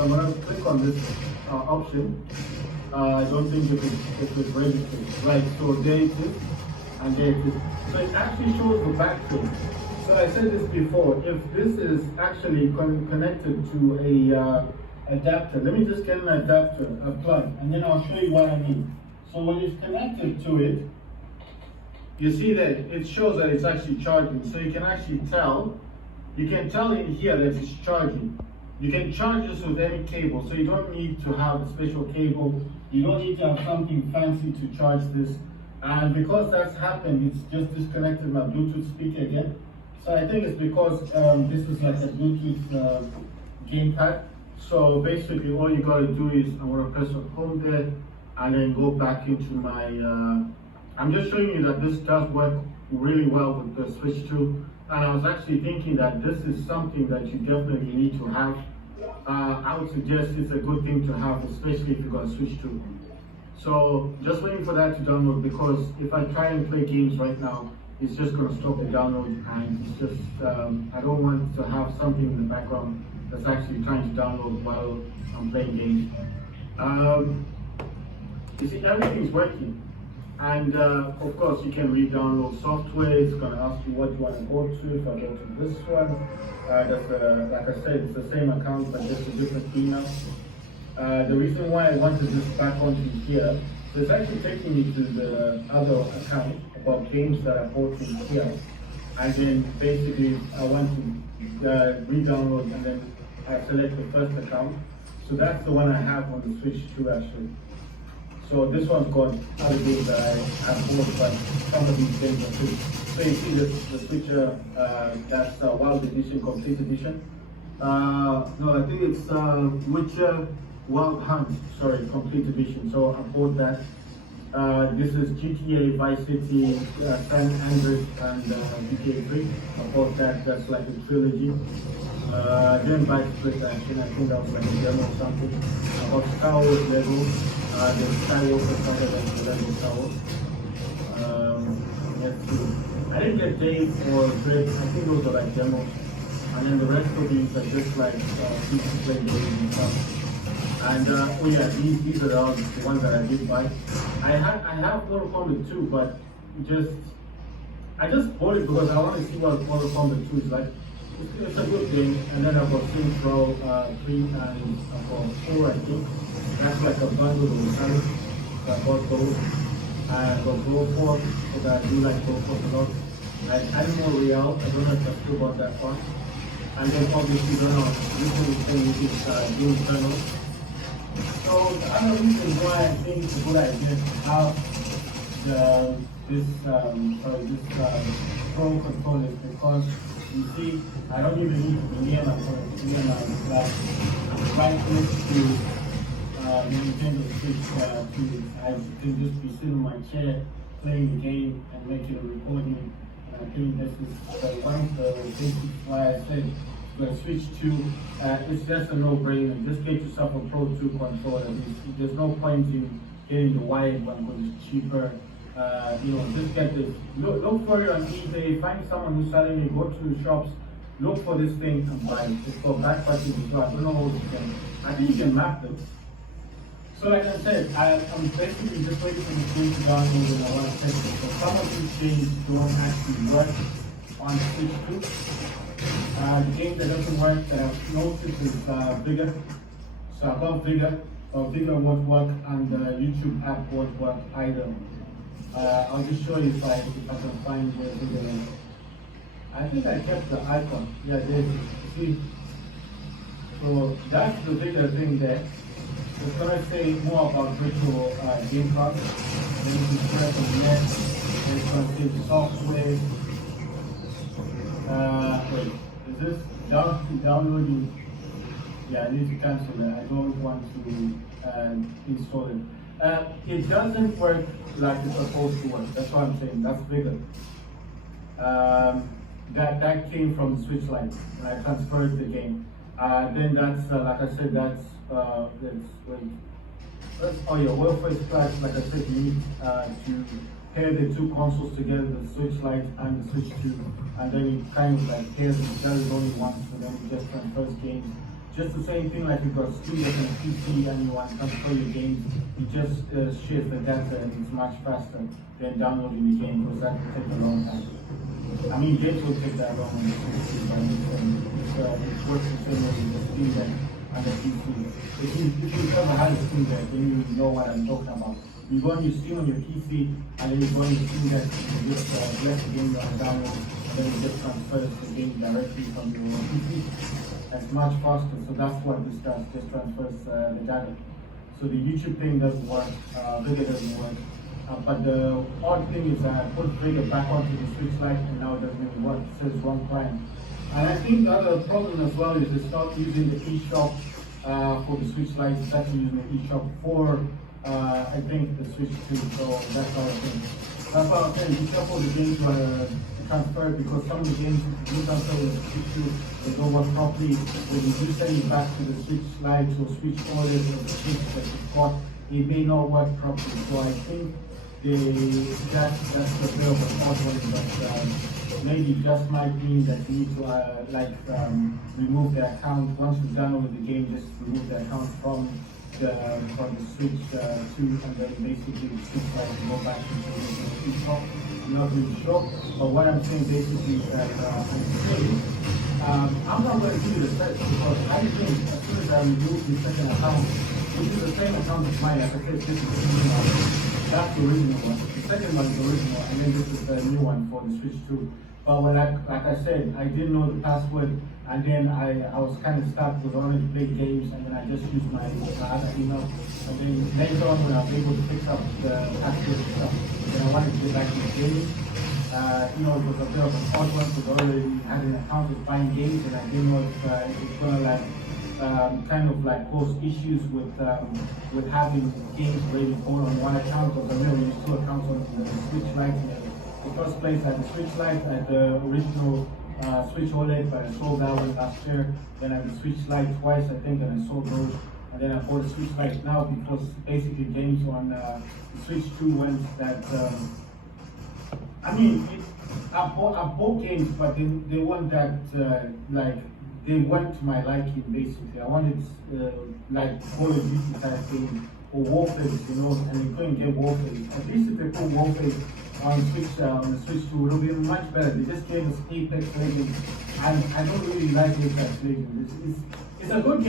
So I'm going to click on this option. I don't think it is registered. Right, so there it is, and there it is. So it actually shows the battery. So I said this before, if this is actually connected to a adapter, let me just get an adapter, a plug, and then I'll show you what I mean. So when it's connected to it, you see that it shows that it's actually charging. So you can actually tell, you can tell in here that it's charging. You can charge this with any cable, so you don't need to have a special cable. You don't need to have something fancy to charge this. And because that's happened, it's just disconnected my Bluetooth speaker again. So I think it's because this is like a Bluetooth gamepad. So basically all you gotta do is I'm gonna press on home there and then go back into my, I'm just showing you that this does work really well with the Switch 2. And I was actually thinking that this is something that you definitely need to have. I would suggest it's a good thing to have, especially if you've got a Switch 2. So just waiting for that to download, because if I try and play games right now, it's just going to stop the download, and it's just, I don't want to have something in the background that's actually trying to download while I'm playing games. You see, everything's working. And of course, you can re-download software. It's going to ask you what you want to go to. If I go to this one, like I said, it's the same account, but just a different email. The reason why I wanted this back onto here, so it's actually taking me to the other account about games that I bought in here. And then basically, I want to re-download, and then I select the first account. So that's the one I have on the Switch 2 actually. So this one's got other games that I bought, but some of these games are free. So you see this, the Switcher, that's Wild Edition, Complete Edition. No, I think it's Witcher Wild Hunt, sorry, Complete Edition. So I bought that. This is GTA Vice City, San Andreas, and GTA 3. I bought that, that's like a trilogy. Then Bike Split Action, I think that was like a demo or something. I bought Star Wars Lego. The Skywalker Saga, that's the Lego Star Wars. Let's see. I didn't get Dave or Greg, I think those are like demos. And then the rest of these are just like people play games and stuff. And oh yeah, these are all the ones that I did buy. I have Mortal Kombat 2, but I just bought it because I want to see what Mortal Kombat 2 is like. It's a good game. And then I've got Saints Row 3 and I've got 4, I think. That's like a bundle of the so I bought those. I got Go Force, because I do like Go Force a lot. Like Animal Real, I don't know if I still got that one. And then obviously, I don't know, recently thing is Doom Eternal. So the other reason why I think it's a good idea to have this Pro controller is because you see, I don't even need to be near my laptop. Right next to Nintendo Switch 2, I can just be sitting in my chair playing the game and making a recording. And I think this is one of the reasons why I said the Switch 2, it's just a no-brainer. Just get yourself a Pro 2 controller. There's no point in getting the wired one because it's cheaper. You know, just get this. Look for it on eBay. Find someone who's selling it. Go to the shops. Look for this thing and buy it. It's got back buttons as well. I don't know how you can. I think you can map them. So like I said, I'm basically just waiting for the game to download and I want to test it. So some of these games don't actually work on Switch 2. The game that doesn't work that I've noticed is Bigger. So I've got Bigger, but Bigger won't work and the YouTube app won't work either. I'll just show you if I can find where Bigger is. I think I kept the icon. Yeah, there it is. See? So that's the Bigger thing there. It's going to say more about virtual game cards. Then you can press on net. Then it's going to say software. Wait, is this downloading? Yeah, I need to cancel that. I don't want to install it. It doesn't work like it's supposed to work. That's what I'm saying. That's Bigger. That came from the Switch Lite when I transferred the game. Then that's like I said, that's your welfare class. Like I said, you need to pair the two consoles together, the Switch Lite and the Switch 2, and then you kind of like pair them. That is only one, so then you just transfer games just the same thing like you got Steam Deck and a PC and you want to transfer your games, you just share the data and it's much faster than downloading the game because that will take a long time. I mean, games will take that long on the PC, but it works the same way with the Steam Deck and the PC. If you've ever had a Steam Deck, then you know what I'm talking about. You go on your Steam on your PC, and then you go on your Steam Deck, and you just select the game you want to download, and then you just transfer the game directly from your PC. It's much faster, so that's what this does, just transfers the data. So the YouTube thing doesn't work, Vega doesn't work. But the odd thing is I put Vega back onto the Switch Lite and now it doesn't even work. It says wrong client. And I think the other problem as well is it's not using the eShop for the Switch Lite, it's actually using the eShop for I think the Switch 2, so that's how I think. That's why I was saying be careful the games you want to transfer because some of the games you transfer with the Switch 2 they don't work properly. When you do send it back to the Switch Lite or Switch OLED or the Switch that you've got, it may not work properly. So I think that's a bit of an odd one, but maybe it just might mean that you need to remove the account once you've downloaded the game. Just remove the account from the Switch 2, and then basically the Switch Lite to go back into the eShop. I'm not really sure, but what I'm saying basically is that I'm not going to do the steps because I think as soon as I remove the second account, which is the same account as mine, like I said, this is the new one. That's the original one. The second one is the original, and then this is the new one for the Switch 2. But when like I said, I didn't know the password, and then I was kind of stuck because I wanted to play games, and then I just used my other email. And then later on, when I was able to pick up the password and stuff, then I wanted to get back to the game. It was a bit of an odd one because I already had an account with buying games, and I didn't know if it was gonna kind of cause issues with having games already owned on one account because I really used two accounts on the Switch Lite. The first place at the Switch Lite at the original Switch OLED, but I sold that one last year. Then I had the Switch Lite twice, I think, and I sold those. And then I bought the Switch Lite now because basically games on the Switch 2 ones that I bought games, but they weren't that they went to my liking basically. I wanted Call of Duty type thing or Warface, and they couldn't get Warface. At least if they put Warface on the Switch 2, it would be much better. They just gave us Apex Legends, and I don't really like Apex Legends. It's a good game.